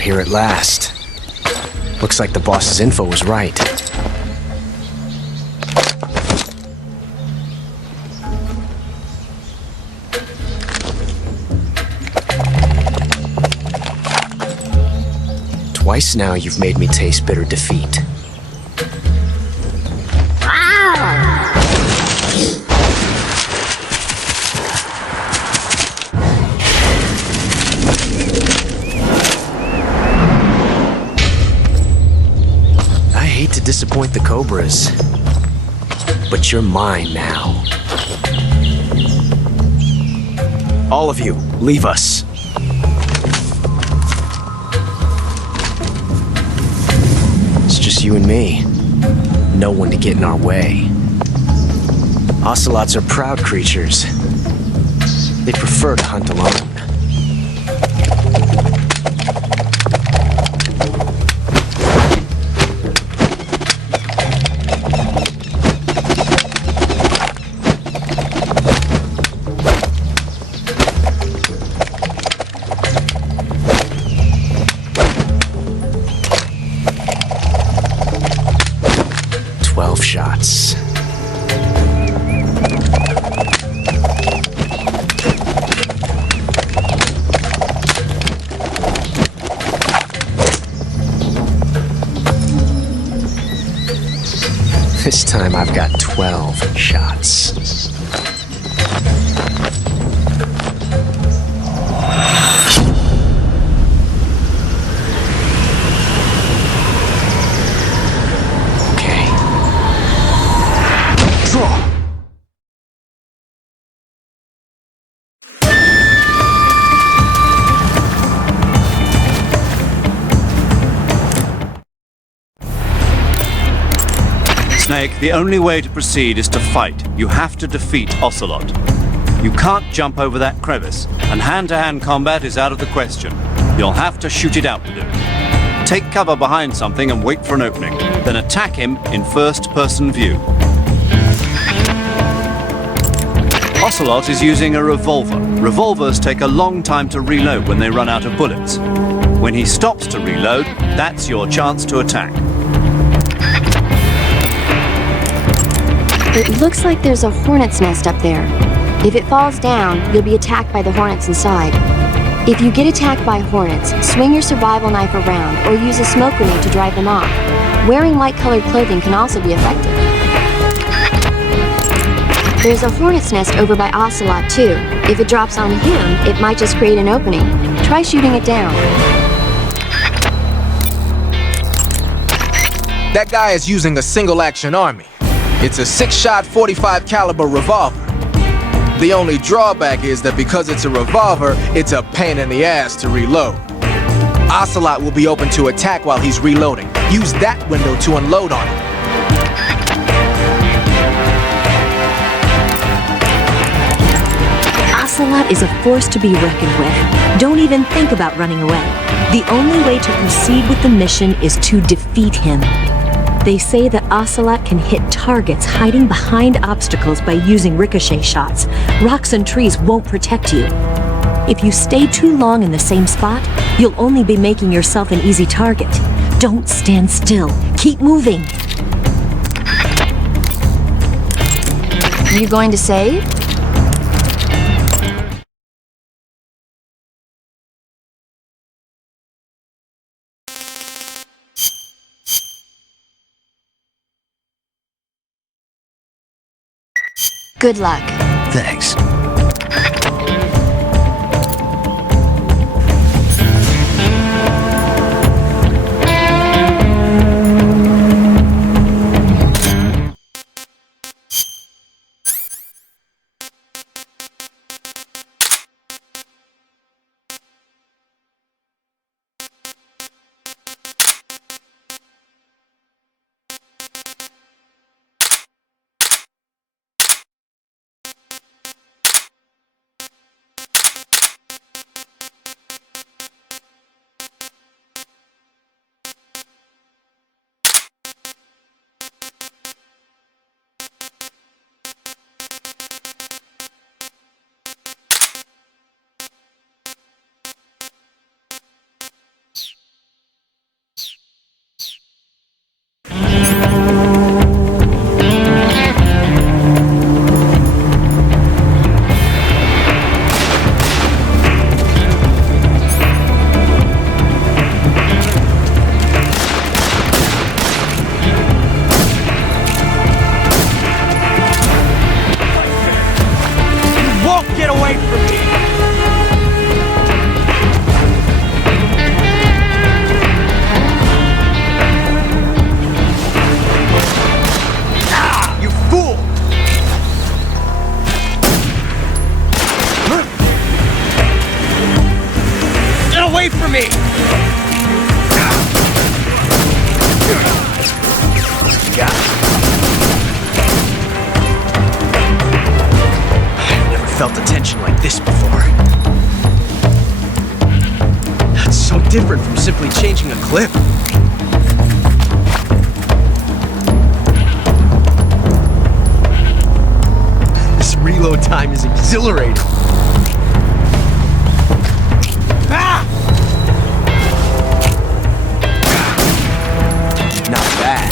here at last. Looks like the boss's info was right. Twice now you've made me taste bitter defeat. I hate to disappoint the Cobras, but you're mine now. All of you, leave us. It's just you and me. No one to get in our way. Ocelots are proud creatures. They prefer to hunt alone. Shots. This time I've got 12 shots. Snake, the only way to proceed is to fight. You have to defeat Ocelot. You can't jump over that crevice, and hand-to-hand combat is out of the question. You'll have to shoot it out with him. Take cover behind something and wait for an opening, then attack him in first-person view. Ocelot is using a revolver. Revolvers take a long time to reload when they run out of bullets. When he stops to reload, that's your chance to attack. It looks like there's a hornet's nest up there. If it falls down, you'll be attacked by the hornets inside. If you get attacked by hornets, swing your survival knife around or use a smoke grenade to drive them off. Wearing light-colored clothing can also be effective. There's a hornet's nest over by Ocelot too. If it drops on him, it might just create an opening. Try shooting it down. That guy is using a single-action army. It's a 6-shot 45 caliber revolver. The only drawback is that because it's a revolver, it's a pain in the ass to reload. Ocelot will be open to attack while he's reloading. Use that window to unload on him. Ocelot is a force to be reckoned with. Don't even think about running away. The only way to proceed with the mission is to defeat him. They say that Ocelot can hit targets hiding behind obstacles by using ricochet shots. Rocks and trees won't protect you. If you stay too long in the same spot, you'll only be making yourself an easy target. Don't stand still. Keep moving. You going to save? Good luck. Thanks. Won't get away from me! Ah, you fool! Get away from me! Got it. Never felt a tension like this before. That's so different from simply changing a clip. This reload time is exhilarating. Ah! Not bad.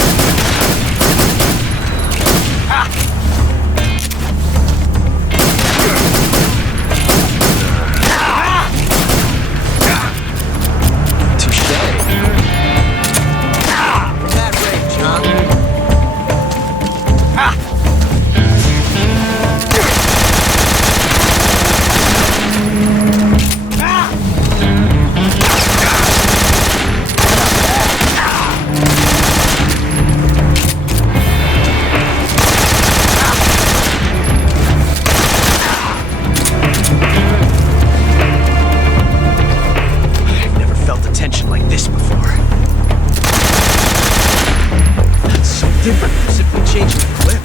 Different from simply changing the clip.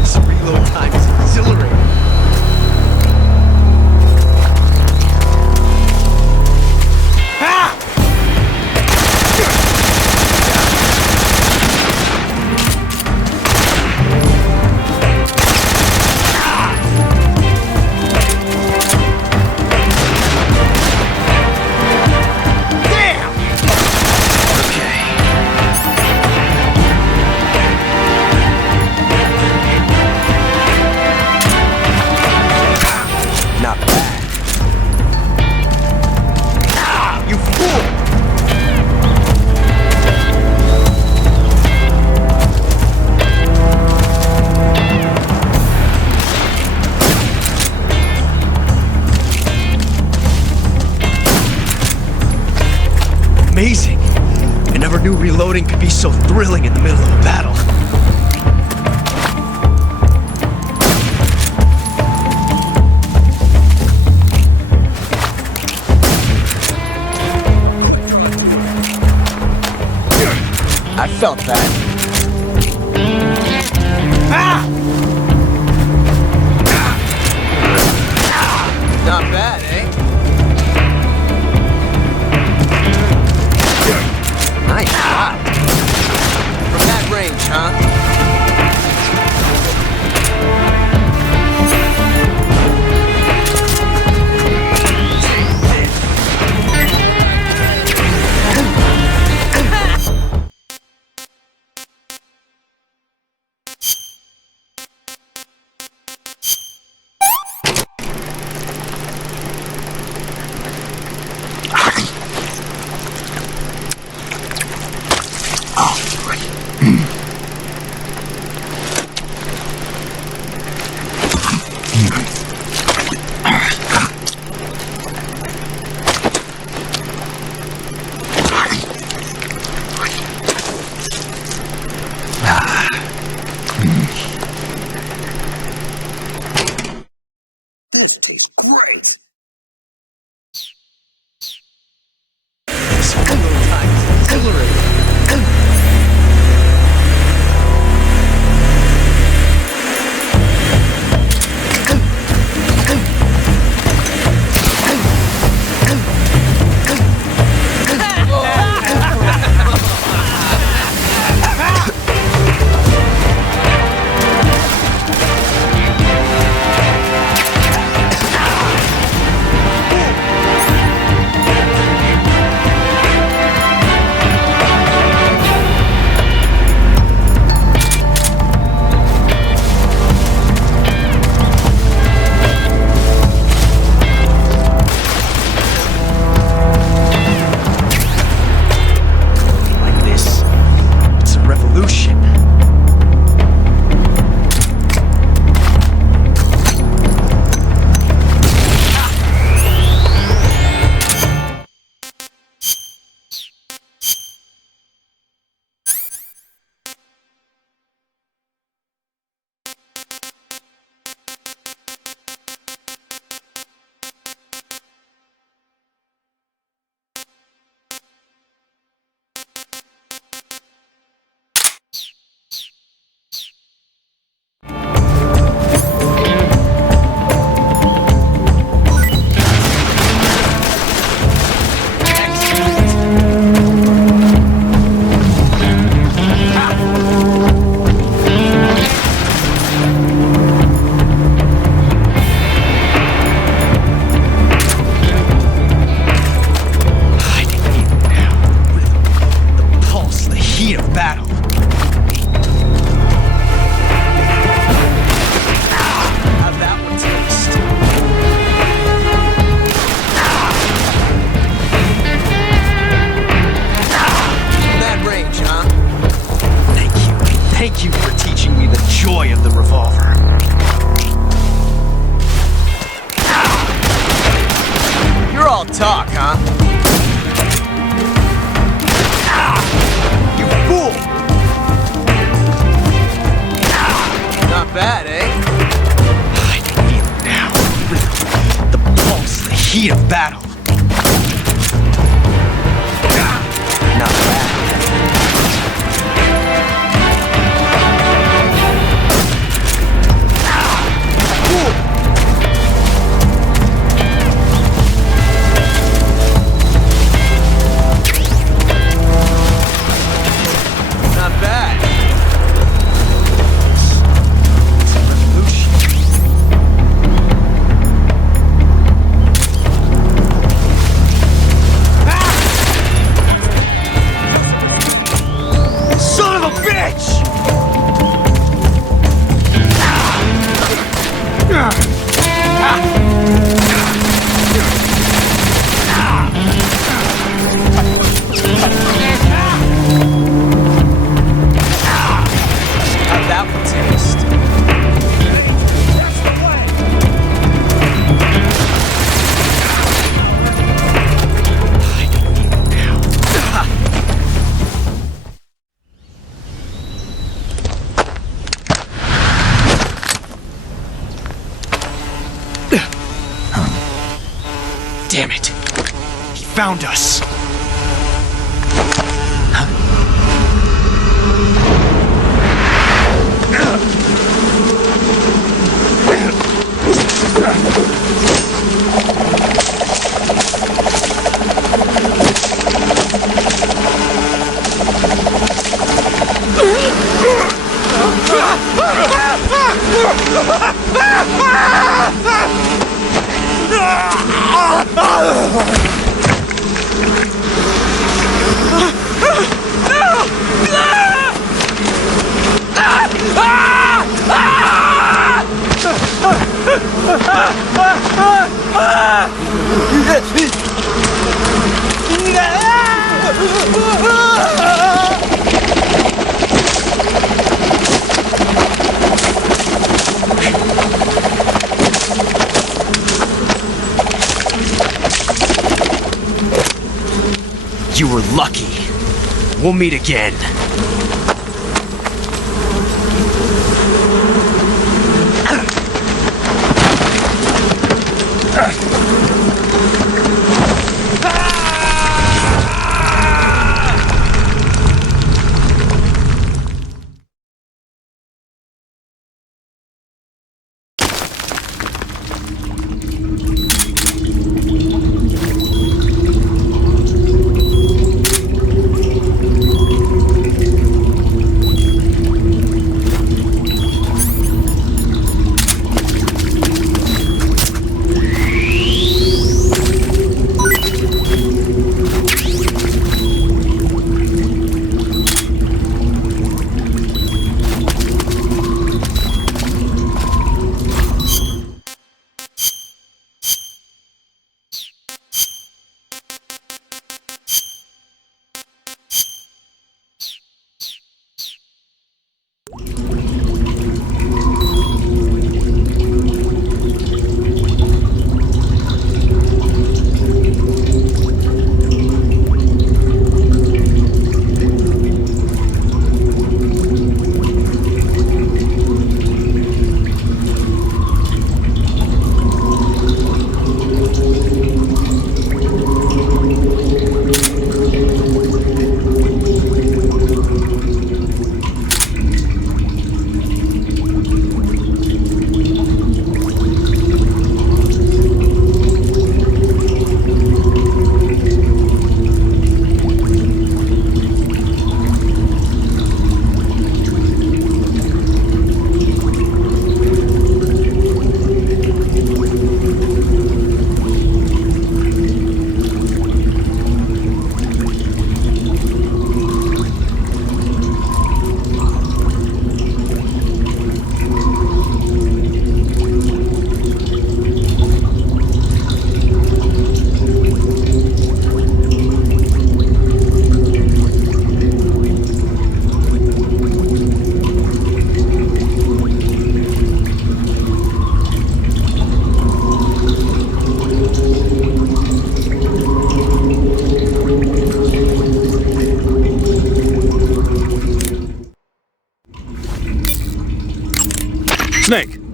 This reload time is exhilarating. Ah! Not bad. Ah, you fool! Amazing. I never knew reloading could be so thrilling in the middle of a battle. I felt that. Ah! Not bad, eh? Nice shot. From that range, huh? talk, huh? You fool! Not bad, eh? I can feel it now. The pulse, the heat of battle. Not bad. Not bad. Son of a bitch! How'd that one taste? Damn it. He found us. You were lucky. We'll meet again.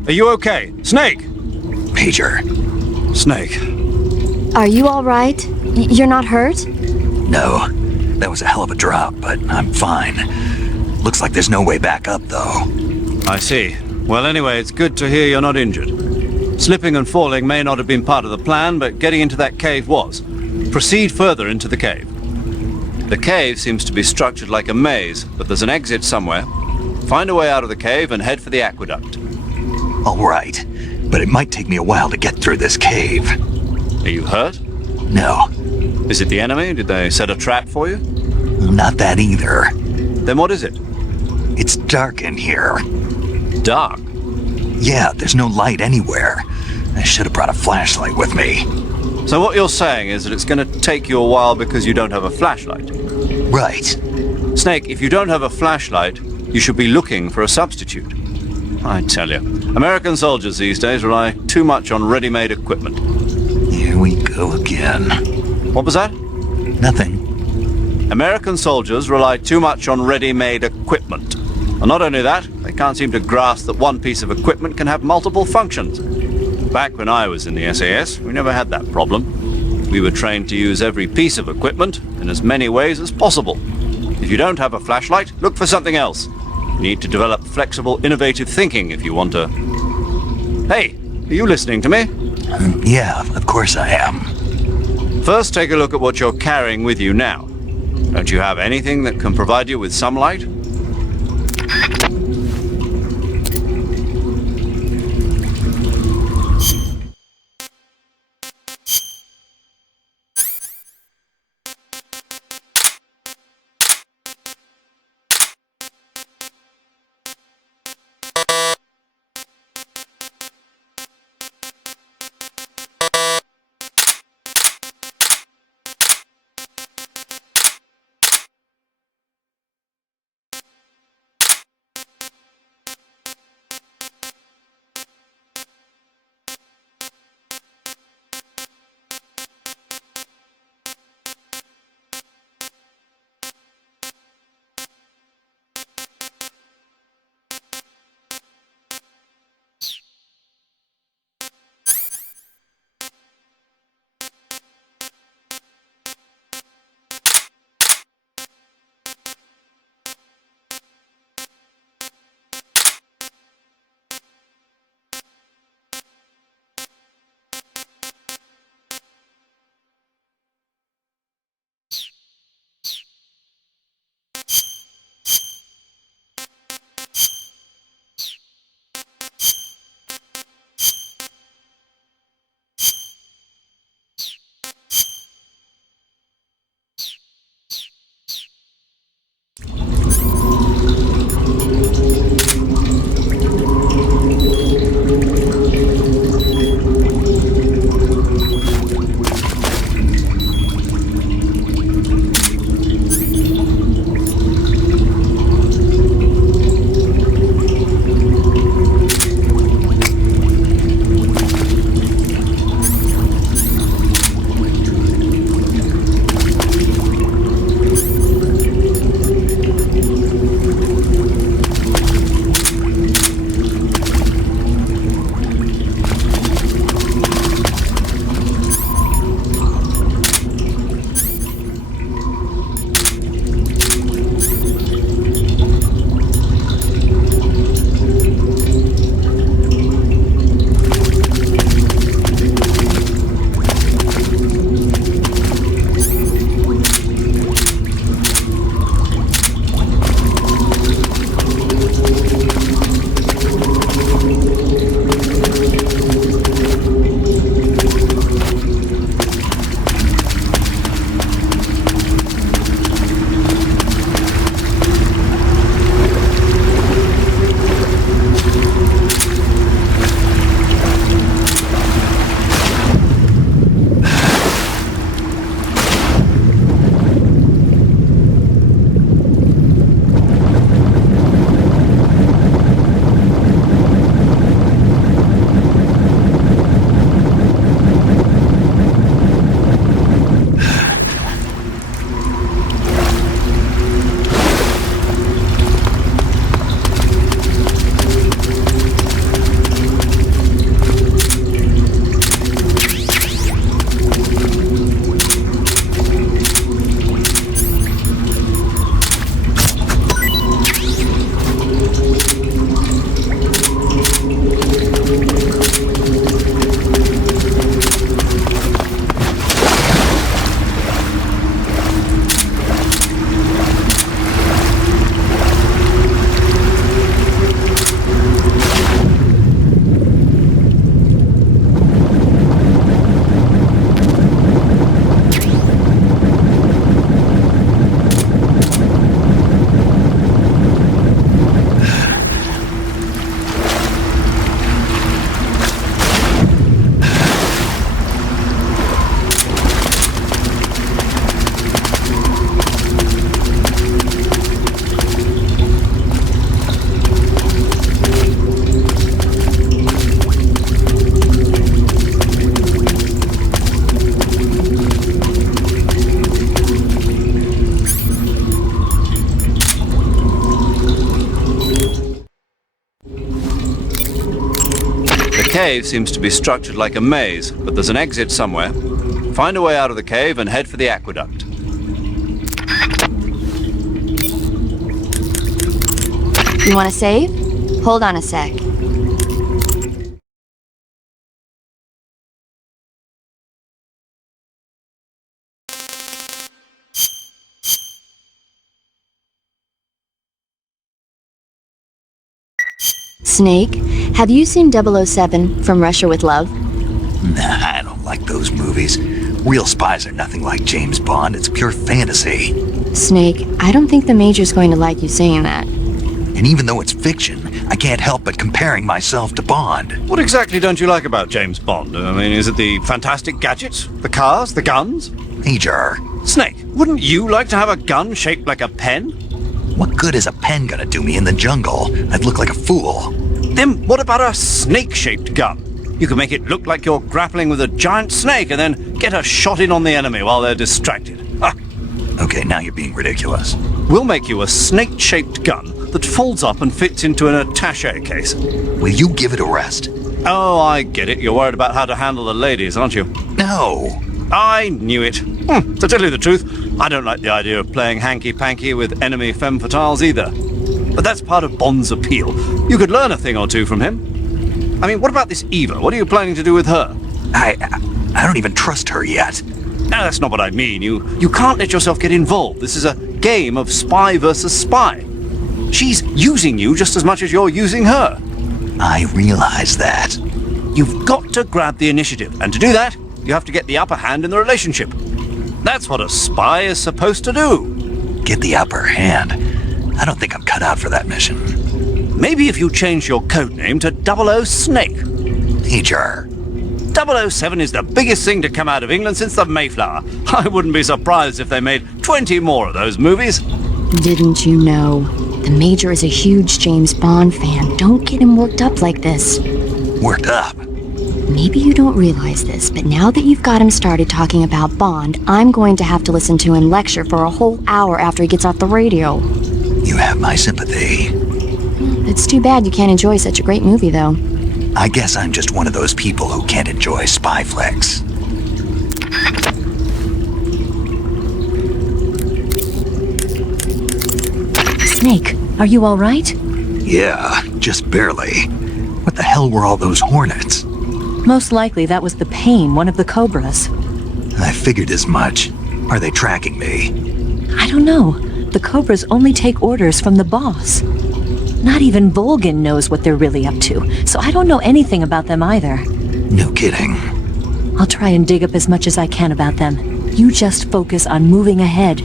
Are you okay? Snake! Major, Snake. Are you all right? You're not hurt? no. That was a hell of a drop, but I'm fine. Looks like there's no way back up, though. I see. Well, anyway, it's good to hear you're not injured. Slipping and falling may not have been part of the plan, but getting into that cave was. Proceed further into the cave. The cave seems to be structured like a maze, but there's an exit somewhere. Find a way out of the cave and head for the aqueduct. All right, but it might take me a while to get through this cave. Are you hurt? No, Is it the enemy? Did they set a trap for you? not that either. Then what is it? It's dark in here. Dark. Yeah, there's no light anywhere. I should have brought a flashlight with me. So what you're saying is that it's going to take you a while because you don't have a flashlight. Right. Snake, if you don't have a flashlight, you should be looking for a substitute. I tell you, American soldiers these days rely too much on ready-made equipment. Here we go again. What was that? Nothing. American soldiers rely too much on ready-made equipment. And not only that, they can't seem to grasp that one piece of equipment can have multiple functions. Back when I was in the SAS, we never had that problem. We were trained to use every piece of equipment in as many ways as possible. If you don't have a flashlight, look for something else. You need to develop flexible, innovative thinking if you want to... Hey, are you listening to me? Yeah, of course I am. First, take a look at what you're carrying with you now. Don't you have anything that can provide you with some light? cave seems to be structured like a maze, but there's an exit somewhere. Find a way out of the cave and head for the aqueduct. You want to save? Hold on a sec. Snake, have you seen 007 from Russia with Love? Nah, I don't like those movies. Real spies are nothing like James Bond. It's pure fantasy. Snake, I don't think the Major's going to like you saying that. And even though it's fiction, I can't help but comparing myself to Bond. What exactly don't you like about James Bond? I mean, is it the fantastic gadgets? The cars? The guns? Major, Snake, wouldn't you like to have a gun shaped like a pen? what good is a pen gonna do me in the jungle? I'd look like a fool. Then what about a snake-shaped gun? You can make it look like you're grappling with a giant snake and then get a shot in on the enemy while they're distracted. Ah, Okay, now you're being ridiculous. we'll make you a snake-shaped gun that folds up and fits into an attaché case. Will you give it a rest? Oh, I get it. You're worried about how to handle the ladies, aren't you? No. I knew it. To tell you the truth, I don't like the idea of playing hanky-panky with enemy femme fatales either. But that's part of Bond's appeal. You could learn a thing or two from him. I mean, what about this Eva? What are you planning to do with her? I don't even trust her yet. No, that's not what I mean. You can't let yourself get involved. This is a game of spy versus spy. She's using you just as much as you're using her. I realize that. You've got to grab the initiative, and to do that, you have to get the upper hand in the relationship. That's what a spy is supposed to do. Get the upper hand. I don't think I'm cut out for that mission. Maybe if you change your code name to 00 Snake. Major. 007 is the biggest thing to come out of England since the Mayflower. I wouldn't be surprised if they made 20 more of those movies. Didn't you know? The Major is a huge James Bond fan. Don't get him worked up like this. Worked up. Maybe you don't realize this, but now that you've got him started talking about Bond, I'm going to have to listen to him lecture for a whole hour after he gets off the radio. You have my sympathy. It's too bad you can't enjoy such a great movie, though. I guess I'm just one of those people who can't enjoy spy flicks. Snake, are you all right? Yeah, just barely. What the hell were all those hornets? Most likely that was the Pain, one of the Cobras. I figured as much. Are they tracking me? I don't know. The Cobras only take orders from the boss. Not even Volgin knows what they're really up to, so I don't know anything about them either. No kidding. I'll try and dig up as much as I can about them. You just focus on moving ahead.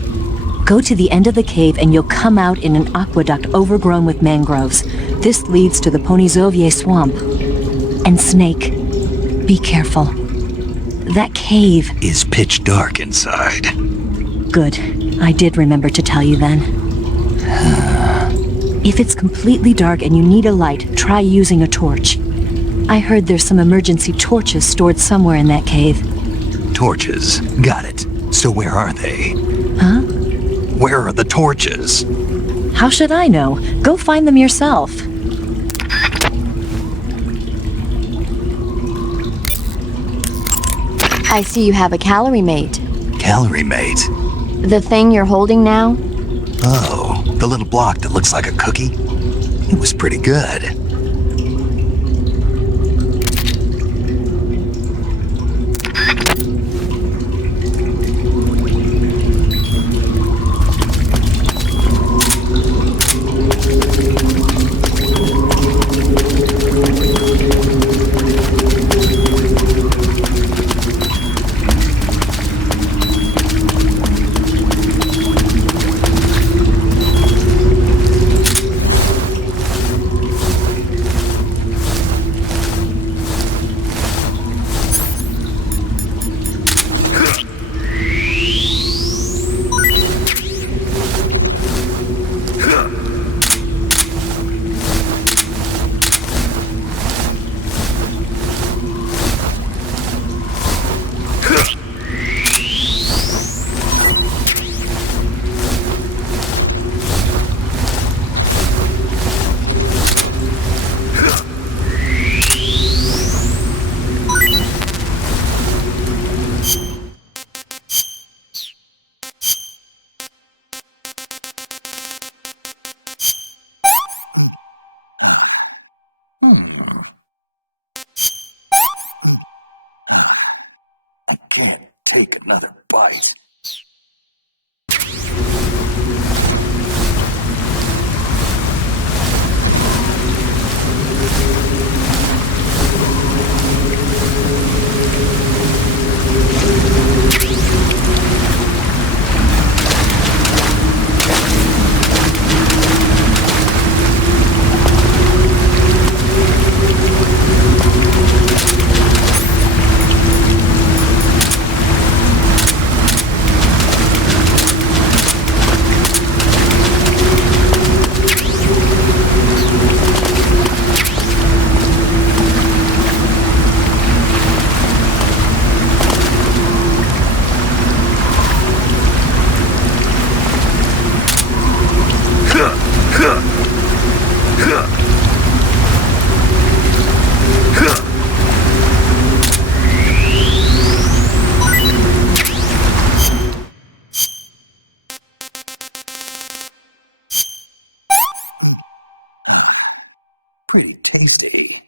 Go to the end of the cave and you'll come out in an aqueduct overgrown with mangroves. This leads to the Ponizovye swamp. And Snake, be careful. That cave... Is pitch dark inside. Good. I did remember to tell you then. If it's completely dark and you need a light, try using a torch. I heard there's some emergency torches stored somewhere in that cave. Torches. Got it. So where are they? Huh? Where are the torches? How should I know? Go find them yourself. I see you have a calorie mate. Calorie mate. The thing you're holding now? Oh, the little block that looks like a cookie? It was pretty good. take another bite. Pretty tasty.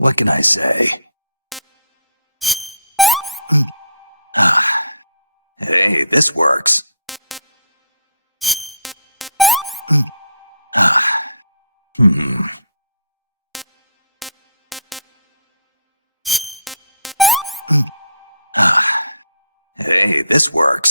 What can I say? Hey, this works. Hey, this works.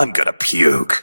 I'm gonna puke.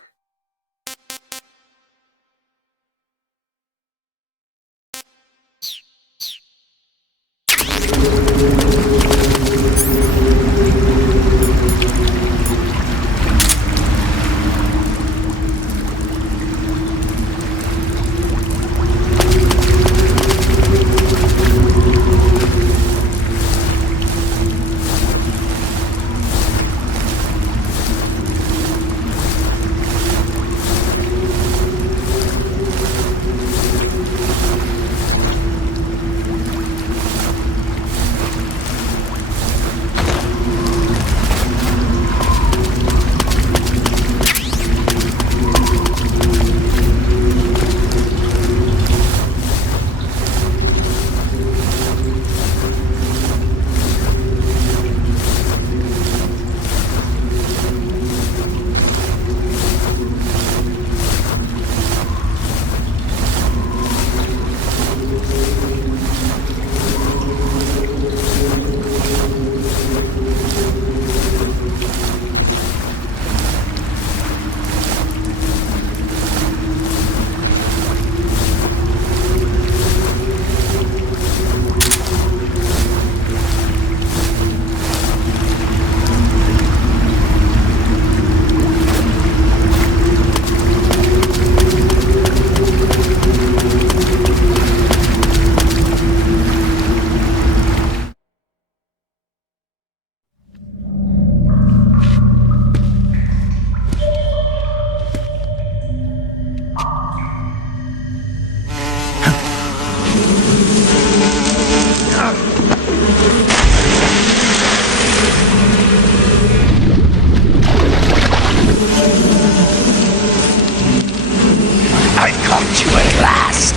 I caught you at last.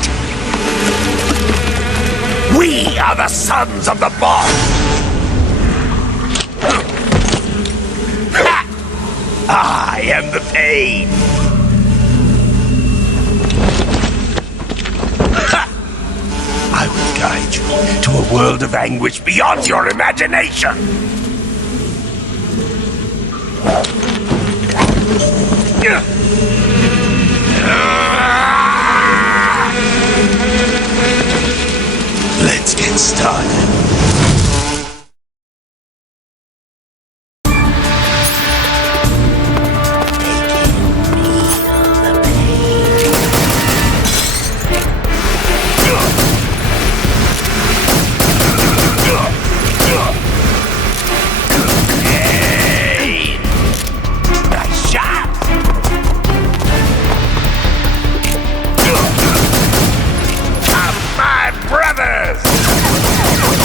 We are the sons of the boss. I am the pain. I will guide you to a world of anguish beyond your imagination. Let's get started. Brothers!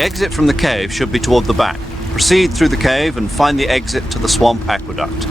The exit from the cave should be toward the back. Proceed through the cave and find the exit to the swamp aqueduct.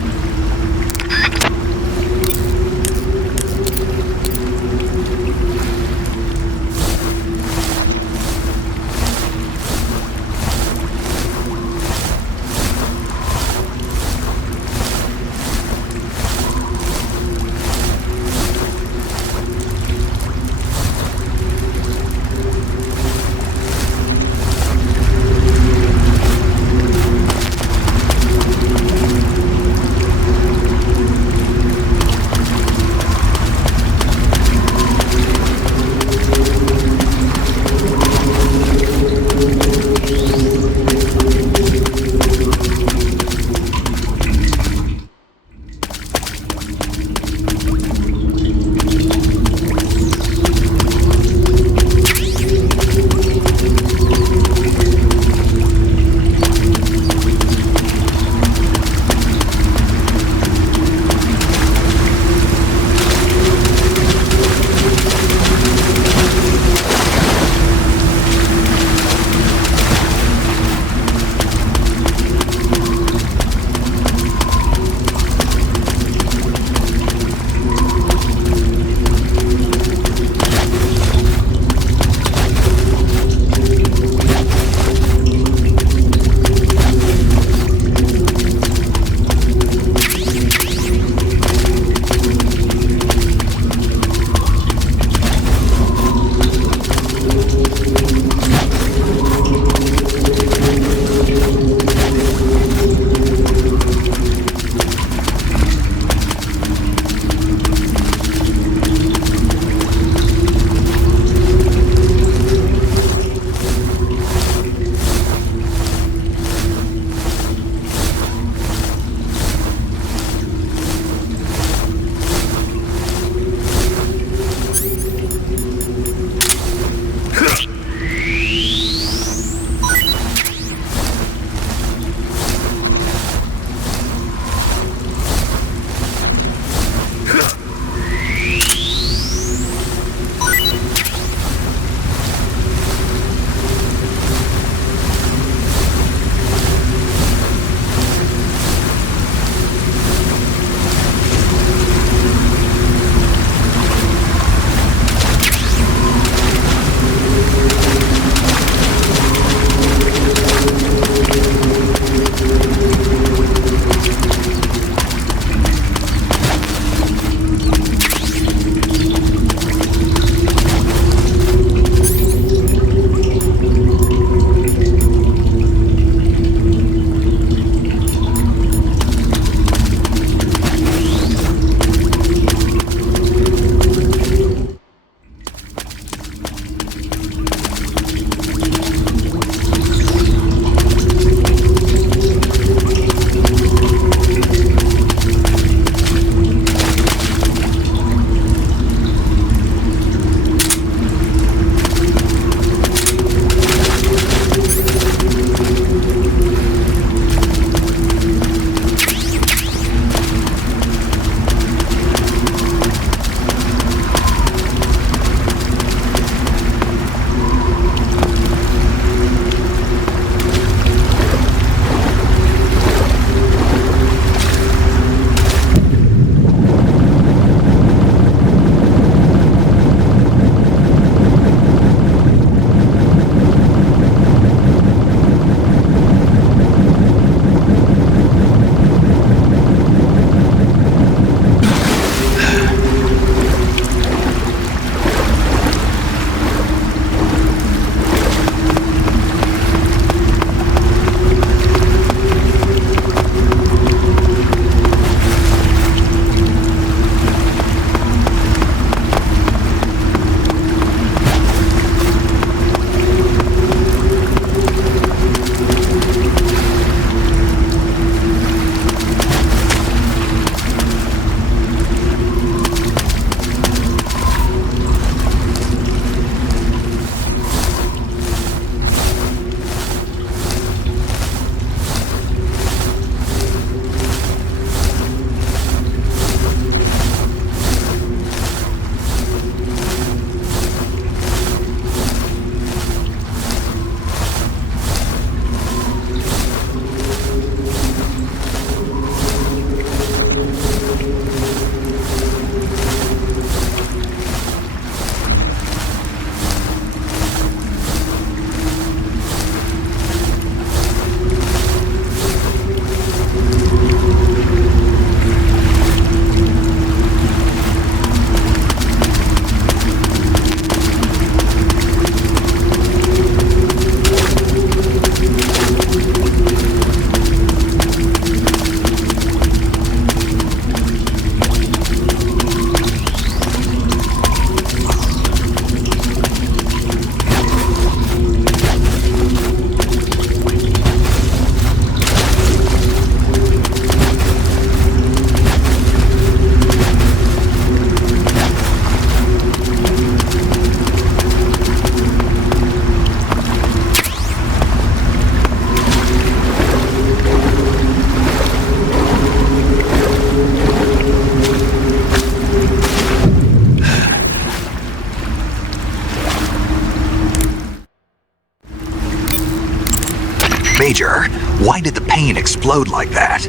Major, why did the pain explode like that?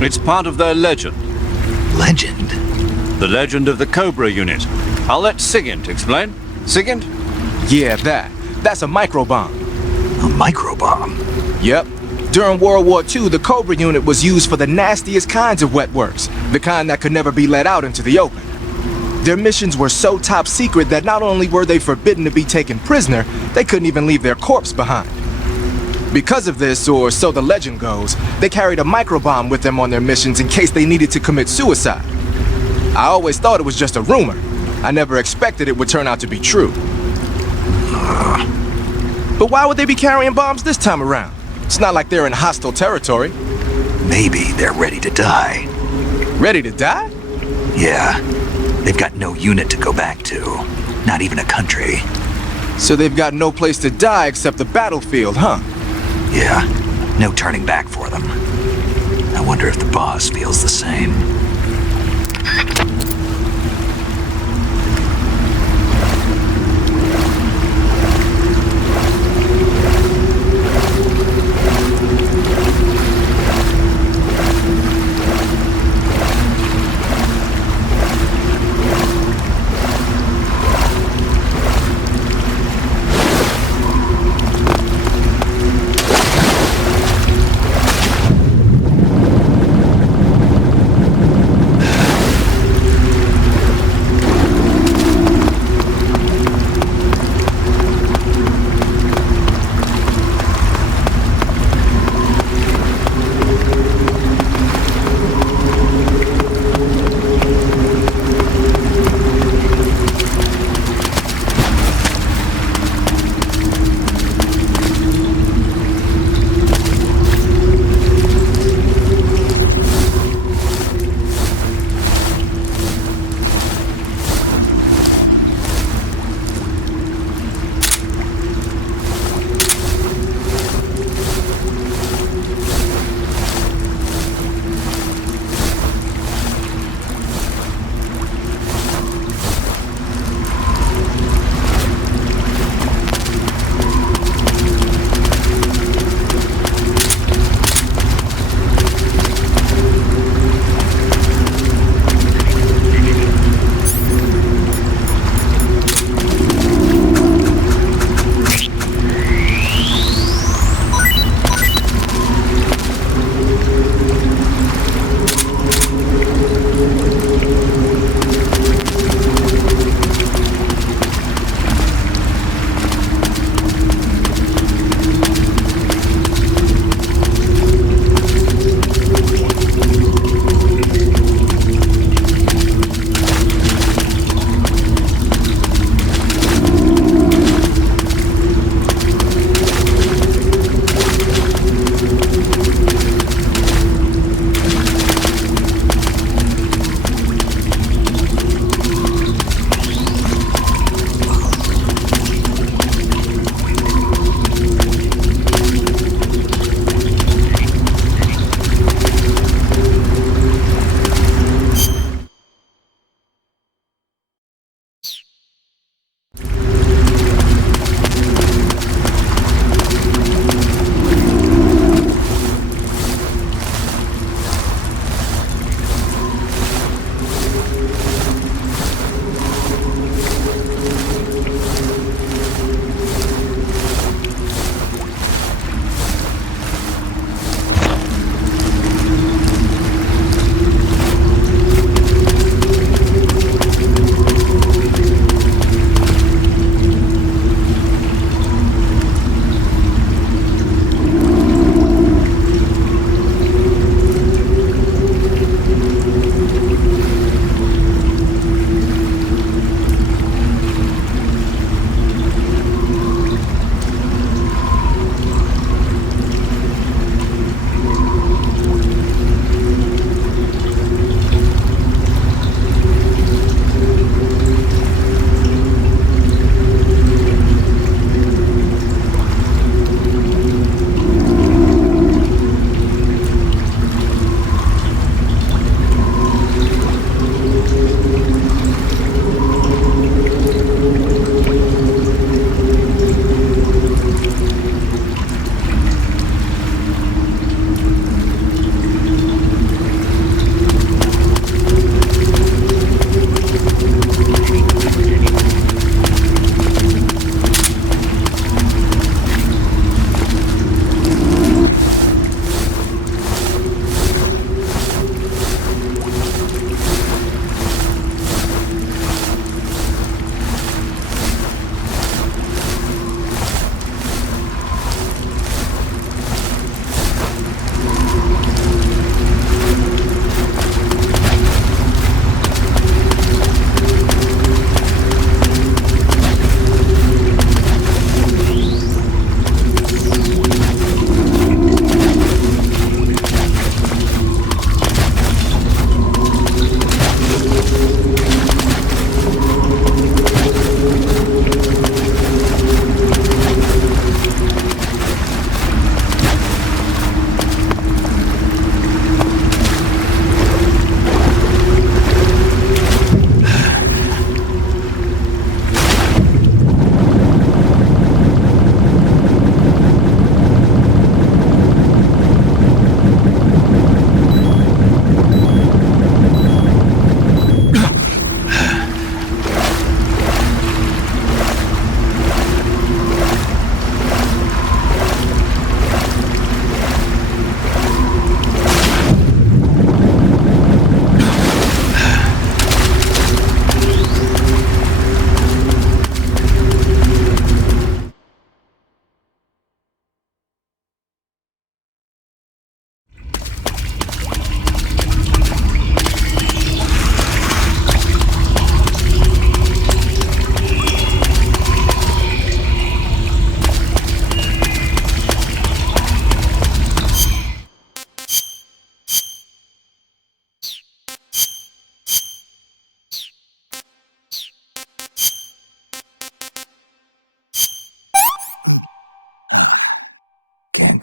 It's part of their legend. Legend? The legend of the Cobra unit. I'll let Sigint explain. Sigint? Yeah, that's a microbomb. A microbomb? Yep. During World War II, the Cobra unit was used for the nastiest kinds of wet works, the kind that could never be let out into the open. Their missions were so top secret that not only were they forbidden to be taken prisoner, they couldn't even leave their corpse behind. Because of this, or so the legend goes, they carried a microbomb with them on their missions in case they needed to commit suicide. I always thought it was just a rumor. I never expected it would turn out to be true. But why would they be carrying bombs this time around? It's not like they're in hostile territory. Maybe they're ready to die. Ready to die? Yeah. They've got no unit to go back to. Not even a country. So they've got no place to die except the battlefield, huh? Yeah. No turning back for them. I wonder if the boss feels the same.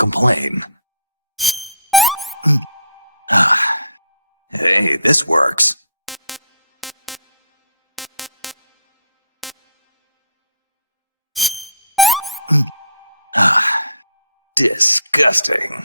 complain. Hey, this works. Disgusting.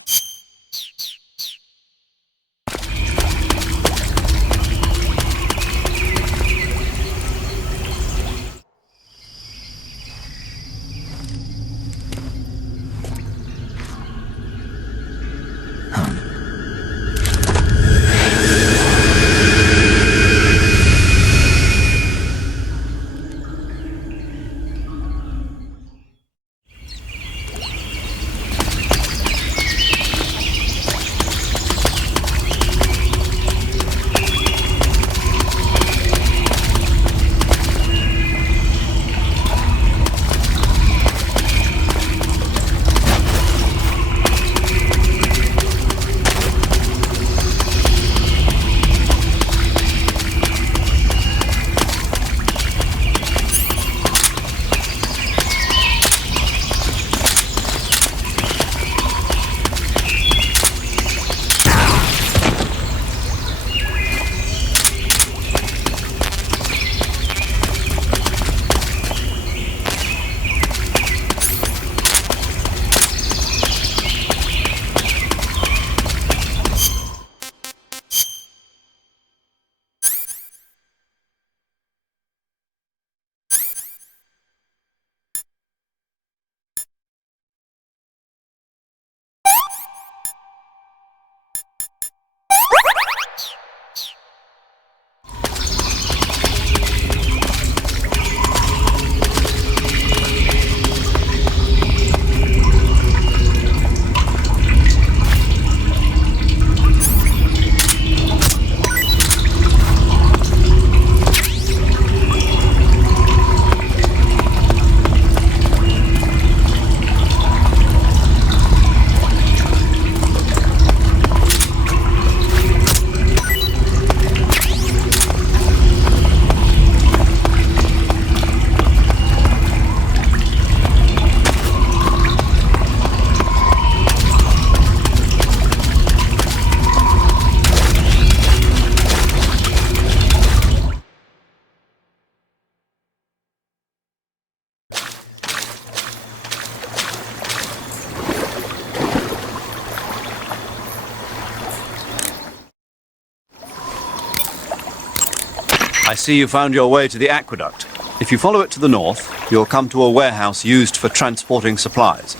I see you found your way to the aqueduct. If you follow it to the north, you'll come to a warehouse used for transporting supplies.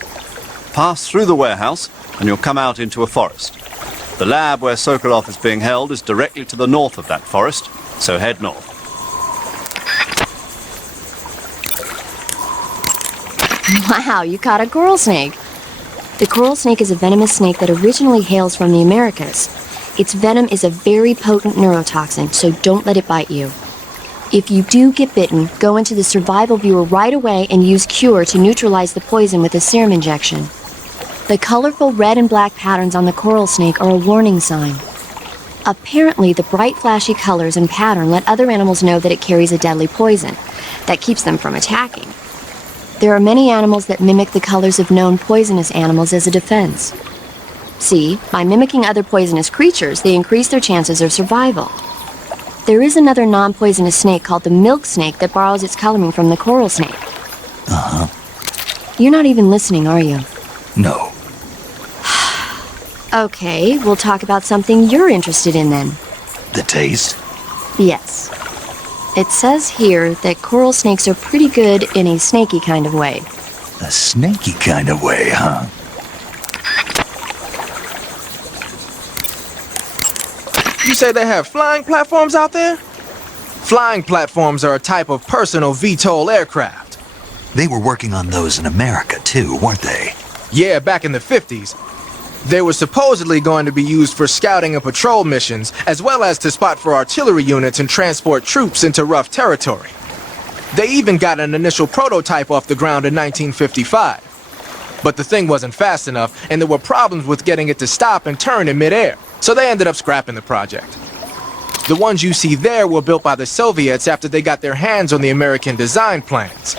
Pass through the warehouse, and you'll come out into a forest. The lab where Sokolov is being held is directly to the north of that forest, so head north. Wow, you caught a coral snake. The coral snake is a venomous snake that originally hails from the Americas. Its venom is a very potent neurotoxin, so don't let it bite you. If you do get bitten, go into the survival viewer right away and use Cure to neutralize the poison with a serum injection. The colorful red and black patterns on the coral snake are a warning sign. Apparently, the bright flashy colors and pattern let other animals know that it carries a deadly poison that keeps them from attacking. There are many animals that mimic the colors of known poisonous animals as a defense. See, by mimicking other poisonous creatures, they increase their chances of survival. There is another non-poisonous snake called the milk snake that borrows its coloring from the coral snake. Uh-huh. You're not even listening, are you? No. Okay, we'll talk about something you're interested in then. The taste? Yes. It says here that coral snakes are pretty good in a snaky kind of way. A snaky kind of way, huh? You say they have flying platforms out there? Flying platforms are a type of personal VTOL aircraft. They were working on those in America, too, weren't they? Yeah, back in the 50s. They were supposedly going to be used for scouting and patrol missions, as well as to spot for artillery units and transport troops into rough territory. They even got an initial prototype off the ground in 1955. But the thing wasn't fast enough, and there were problems with getting it to stop and turn in midair, so they ended up scrapping the project. The ones you see there were built by the Soviets after they got their hands on the American design plans.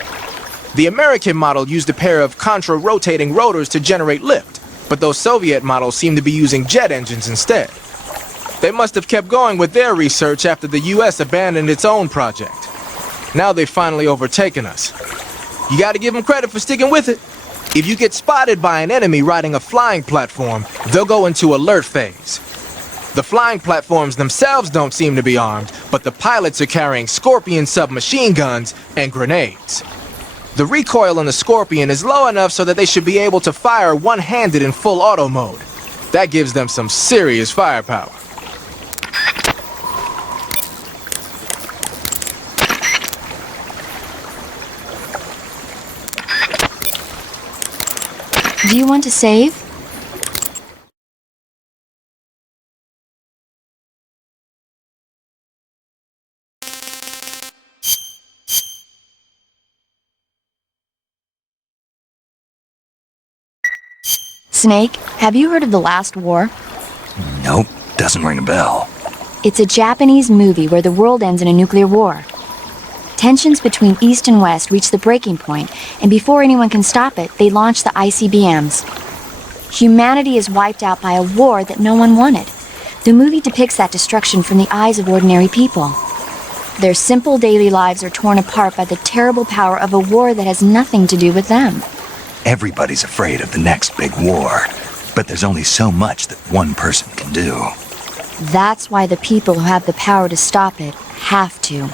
The American model used a pair of contra-rotating rotors to generate lift, but those Soviet models seem to be using jet engines instead. They must have kept going with their research after the US abandoned its own project. Now they've finally overtaken us. You gotta give them credit for sticking with it. If you get spotted by an enemy riding a flying platform, they'll go into alert phase. The flying platforms themselves don't seem to be armed, but the pilots are carrying Scorpion submachine guns and grenades. The recoil on the Scorpion is low enough so that they should be able to fire one-handed in full auto mode. That gives them some serious firepower. Do you want to save? Snake, have you heard of The Last War? Nope, doesn't ring a bell. It's a Japanese movie where the world ends in a nuclear war. Tensions between East and West reach the breaking point, and before anyone can stop it, they launch the ICBMs. Humanity is wiped out by a war that no one wanted. The movie depicts that destruction from the eyes of ordinary people. Their simple daily lives are torn apart by the terrible power of a war that has nothing to do with them. Everybody's afraid of the next big war, but there's only so much that one person can do. That's why the people who have the power to stop it have to.